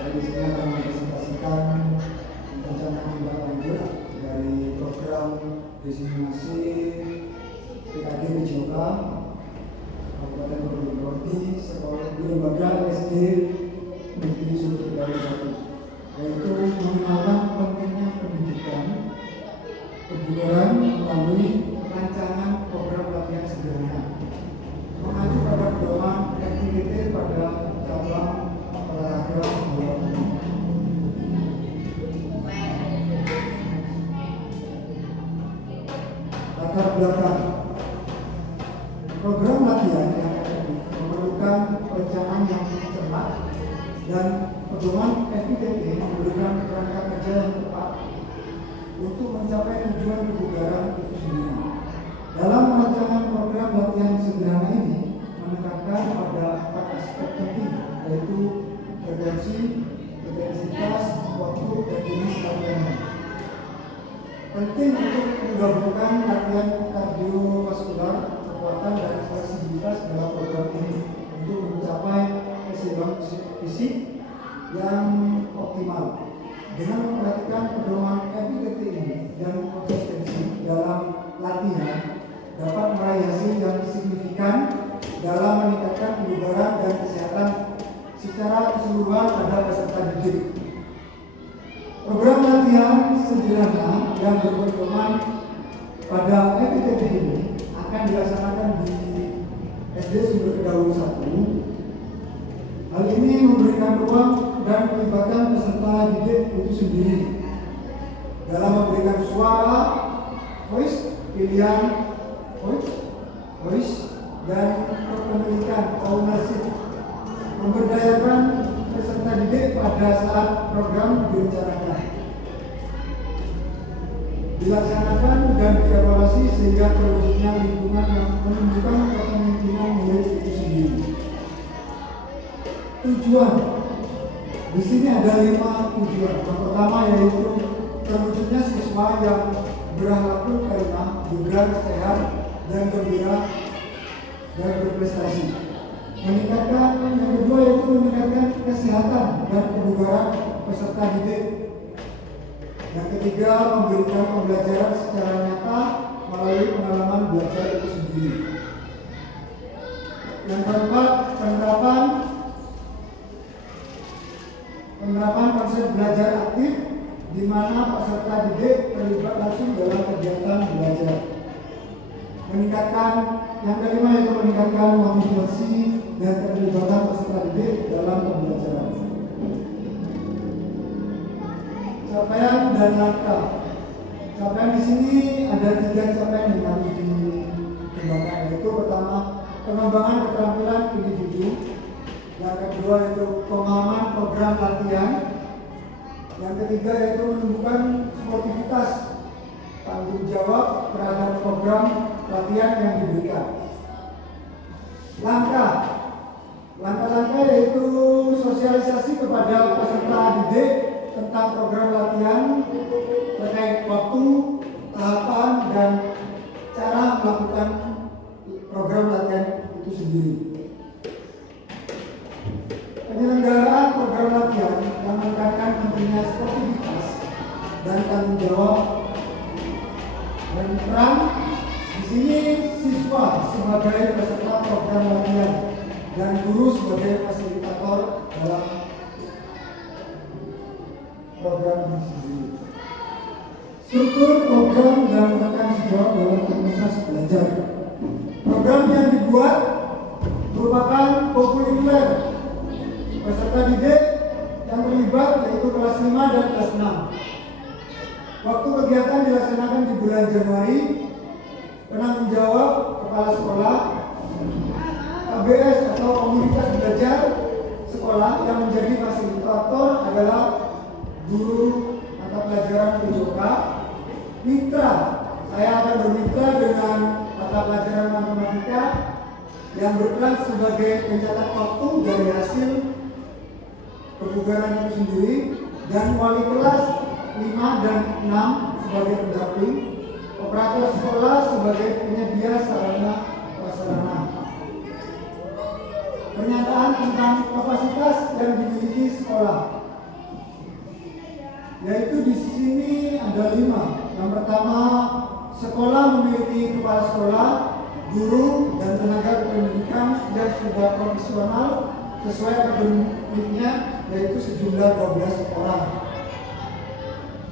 Saya di sini akan mempresentasikan rencana tindak lanjut dari program diseminasi PKG PJOK Kabupaten Probolinggo di sekolah di lembaga SD Negeri Sumber Daya 1, yaitu mengenalkan pentingnya pendidikan kebugaran melalui rancangan program latihan sederhana mengacu pada pedoman FIDT pada cabang olahraga bola. Latar belakang program latihan yang efektif memerlukan perencanaan yang cermat dan pedoman FIDT memberikan kerangka kerja yang tepat untuk mencapai tujuan kebugaran itu sendiri. Dalam rancangan program latihan sederhana ini menekankan pada 4 aspek penting, yaitu frekuensi, intensitas, waktu, dan jenis latihan. Penting untuk menggabungkan latihan kardiovaskular, kekuatan, dan fleksibilitas dalam program ini untuk mencapai keseimbangan fisik yang optimal. Dengan memperhatikan pedoman FIDT ini dan konsistensi dalam latihan dapat meraih hasil yang signifikan dalam meningkatkan kebugaran dan kesehatan secara keseluruhan pada peserta didik. Program latihan sederhana yang berpedoman pada FIDT ini akan dilaksanakan di SD Sumber Daya 1. Hal ini memberikan ruang dan melibatkan peserta didik itu sendiri dalam memberikan suara, voice, pilihan, voice, dan kepemilikan ownership, memberdayakan peserta didik pada saat program direncanakan, dilaksanakan, dan dievaluasi sehingga terwujudnya lingkungan yang menunjukkan kepemimpinan murid itu sendiri. Tujuan di sini ada 5 tujuan. Yang pertama yaitu terwujudnya siswa yang berakhlakul karimah, bugar, sehat, dan gembira dan berprestasi. Yang kedua yaitu meningkatkan kesehatan dan kebugaran peserta didik. Yang ketiga, memberikan pembelajaran secara nyata melalui pengalaman belajar itu sendiri. Yang keempat, penerapan konsep belajar aktif di mana peserta didik terlibat langsung dalam kegiatan belajar. Yang kelima yaitu meningkatkan motivasi dan keterlibatan peserta didik dalam pembelajaran. Capaian dan langkah. Capaian di sini ada 3 capaian yang harus dikembangkan, yaitu pertama pengembangan keterampilan individu, yang kedua yaitu pemahaman program latihan, yang ketiga yaitu menumbuhkan sportivitas tanggung jawab terhadap program latihan yang diberikan. Langkah-langkah yaitu sosialisasi kepada peserta didik tentang program latihan terkait waktu, tahapan, dan cara melakukan program latihan itu sendiri. Penyelenggaraan program latihan yang menekankan pentingnya sportivitas dan tanggung jawab dan peran di sini siswa sebagai peserta program latihan dan guru sebagai fasilitator dalam program ini sendiri. Struktur program dan rekan siswa dalam komunitas belajar. Program yang dibuat merupakan populer. Peserta didik yang terlibat yaitu kelas 5 dan kelas 6. Waktu kegiatan dilaksanakan di bulan Januari. Penanggung jawab kepala sekolah, KBS atau komunitas belajar sekolah yang menjadi fasilitator adalah guru mata pelajaran PJOK. Mitra, saya akan bermitra dengan mata pelajaran matematika yang berperan sebagai pencatat waktu dari hasil kebugaran itu sendiri, dan wali kelas 5 dan 6 sebagai pendamping, operator sekolah sebagai penyedia sarana prasarana. Pernyataan tentang kapasitas yang dimiliki sekolah. kepala sekolah, guru, dan tenaga pendidikan yang sudah profesional sesuai akademiknya, yaitu sejumlah 12 orang.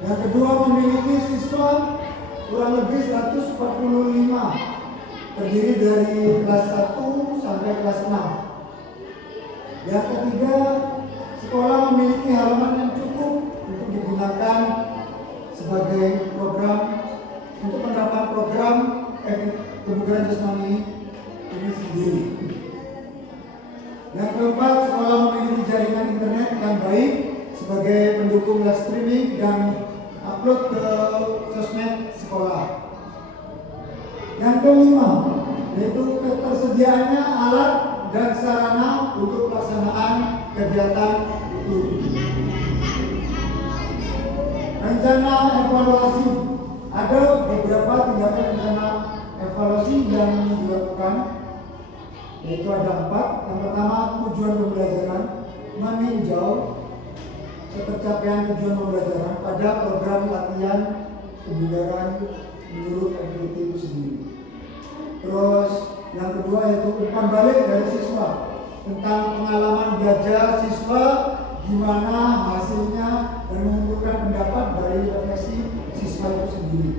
Yang kedua, memiliki siswa kurang lebih 145, terdiri dari kelas 1 sampai kelas 6. Yang ketiga, sekolah memiliki halaman yang cukup untuk digunakan sebagai program untuk penerapan program kebugaran jasmani ini sendiri. Yang keempat, sekolah memiliki jaringan internet yang baik sebagai pendukung live streaming dan upload ke sosmed sekolah. Yang kelima, yaitu ketersediaannya alat dan sarana untuk pelaksanaan kegiatan itu. Rencana evaluasi, ada beberapa tindakan rencana evaluasi yang dilakukan, yaitu ada 4. Yang pertama, tujuan pembelajaran, meninjau ketercapaian tujuan pembelajaran pada program latihan kebugaran menurut activity itu sendiri. Terus yang kedua yaitu umpan balik dari siswa tentang pengalaman belajar siswa, gimana hasilnya, dan mengumpulkan pendapat dari refleksi siswa itu sendiri.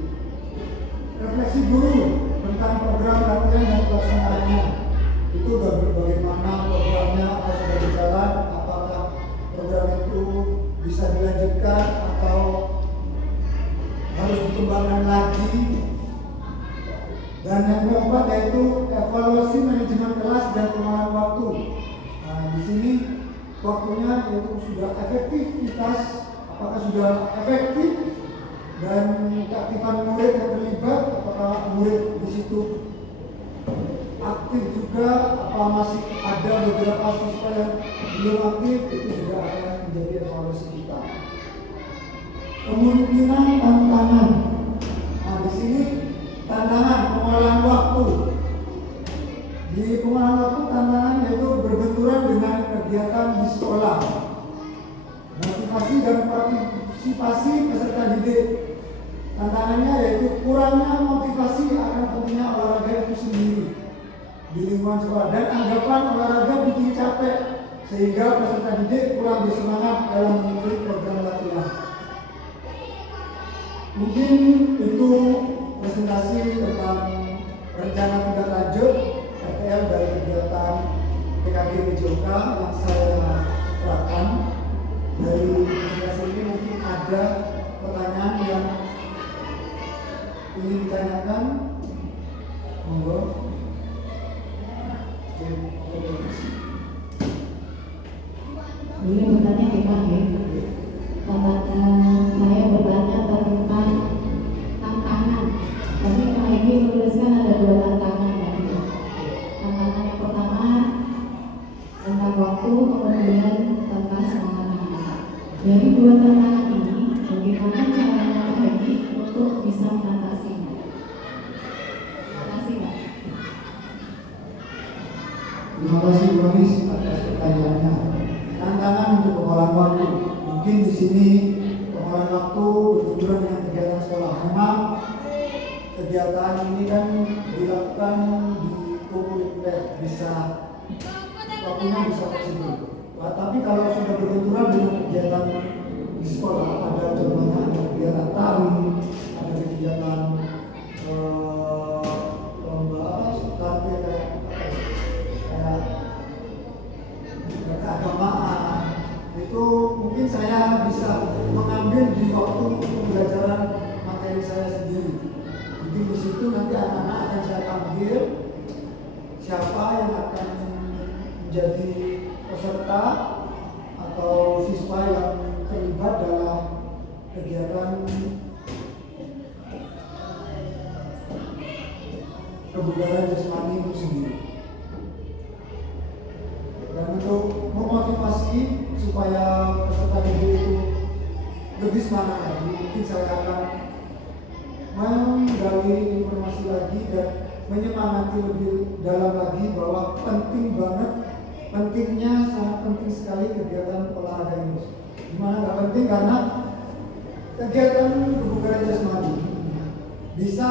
Refleksi guru tentang program latihan dan pelaksanaannya, itu bagaimana programnya, apa sudah berjalan, apakah program itu bisa dilanjutkan atau harus dikembangkan lagi. Dan yang keempat yaitu evaluasi manajemen kelas dan pengelolaan waktu. Nah, di sini waktunya yaitu sudah efektivitas, apakah sudah efektif, dan keaktifan murid yang terlibat, apakah murid di situ aktif juga, apa masih ada beberapa siswa yang belum aktif, itu juga akan menjadi evaluasi kita. Kemungkinan tantangan. Nah, di sini tantangan pengolahan waktu. Di pengolahan waktu tantangan yaitu berbenturan dengan kegiatan di sekolah. Motivasi dan partisipasi peserta didik. Tantangannya yaitu kurangnya motivasi akan pentingnya olahraga itu sendiri di lingkungan sekolah, dan anggapan olahraga bikin capek sehingga peserta didik kurang bersemangat dalam mengikuti program latihan. Mungkin itu presentasi tentang rencana tindak lanjut RTL dari kegiatan PKG PJOK yang saya terapkan. Dari presentasi ini mungkin ada pertanyaan yang ingin ditanyakan, monggo. Boleh bertanya Pak ya? Saya bertanya tentang tantangan. Tadi Pak Egi menuliskan ada 2 tantangan tadi. Tantangan yang pertama tentang waktu, kemudian tentang semangat anak. Dari 2 tantangan ini, bagaimana caranya Pak Egi untuk bisa mengatasinya? Terima kasih Pak. Terima kasih Bu Anis atas pertanyaannya. Tantangan untuk pengolahan waktu. Mungkin di sini pengolahan waktu berhubungan dengan kegiatan sekolah. Memang kegiatan ini kan dilakukan di Kukulimpet, bisa waktunya bisa fleksibel. Tapi kalau sudah berbenturan dengan kegiatan di sekolah, ada contohnya ada kegiatan tari, ada kegiatan lomba keagamaan, itu mungkin saya bisa mengambil di waktu pembelajaran materi saya sendiri. Jadi di situ nanti anak-anak akan saya panggil siapa yang akan menjadi peserta atau siswa yang terlibat dalam kegiatan kebugaran jasmani itu sendiri. Dan untuk memotivasi supaya peserta didik itu lebih semangat lagi, mungkin saya akan menggali informasi lagi dan menyemangati lebih dalam lagi bahwa penting banget, pentingnya sangat penting sekali kegiatan olahraga ini. Gimana nggak penting? Karena kegiatan kebugaran jasmani bisa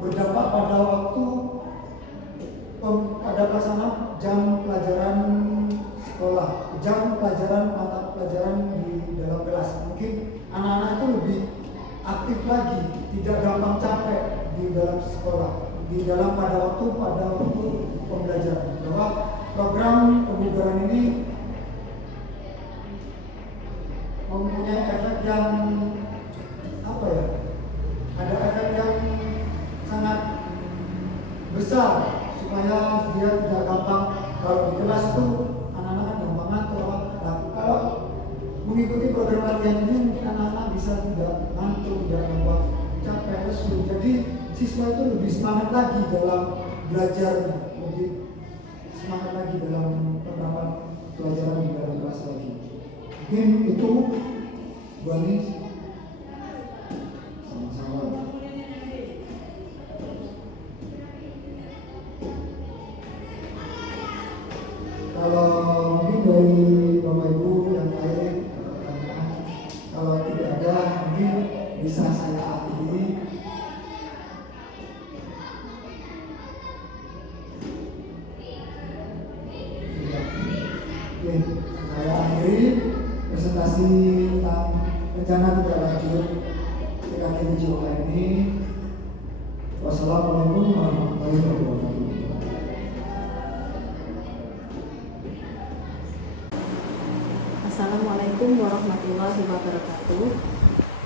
berdampak pada waktu pada pelaksanaan jam pelajaran sekolah, jam pelajaran mata pelajaran di dalam kelas. Mungkin anak-anak itu lebih aktif lagi, tidak gampang capek di dalam sekolah, di dalam pada waktu pembelajaran. Bahwa program pembugaran ini mempunyai efek yang apa ya? Ada efek yang sangat besar supaya dia tidak gampang. Kalau di kelas itu anak-anak kan gampang ngantuk. Nah, kalau mengikuti program latihan ini mungkin anak-anak bisa tidak ngantuk, tidak gampang capek, lesu. Jadi siswa itu lebih semangat lagi dalam belajarnya, lebih semangat lagi dalam penerapan pelajaran di dalam kelas lagi. Mungkin itu Bu Anis. Sama-sama. Kalau mungkin dari Bapak Ibu yang lain pertanyaan, kalau tidak ada mungkin bisa saya akhiri. Oke, saya akhiri presentasi tentang rencana tidak lanjut TKD JOK ini. Wassalamualaikum warahmatullahi wabarakatuh. Assalamualaikum warahmatullahi wabarakatuh.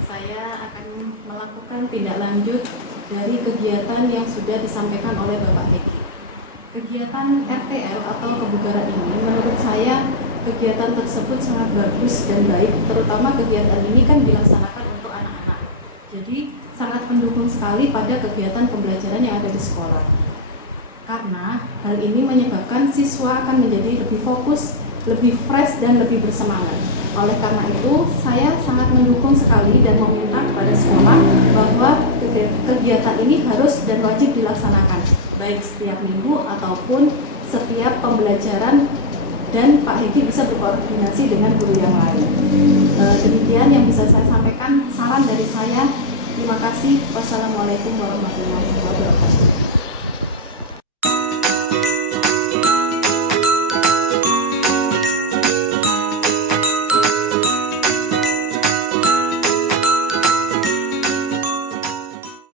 Saya akan melakukan tindak lanjut dari kegiatan yang sudah disampaikan oleh Bapak Hedi. Kegiatan RTL atau kebugaran ini menurut saya kegiatan tersebut sangat bagus dan baik, terutama kegiatan ini kan dilaksanakan untuk anak-anak. Jadi sangat mendukung sekali pada kegiatan pembelajaran yang ada di sekolah. Karena hal ini menyebabkan siswa akan menjadi lebih fokus, lebih fresh dan lebih bersemangat. Oleh karena itu, saya sangat mendukung sekali dan meminta kepada sekolah bahwa kegiatan ini harus dan wajib dilaksanakan, baik setiap minggu ataupun setiap pembelajaran, dan Pak Hegi bisa berkoordinasi dengan guru yang lain. Demikian yang bisa saya sampaikan, saran dari saya. Terima kasih. Wassalamualaikum warahmatullahi wabarakatuh.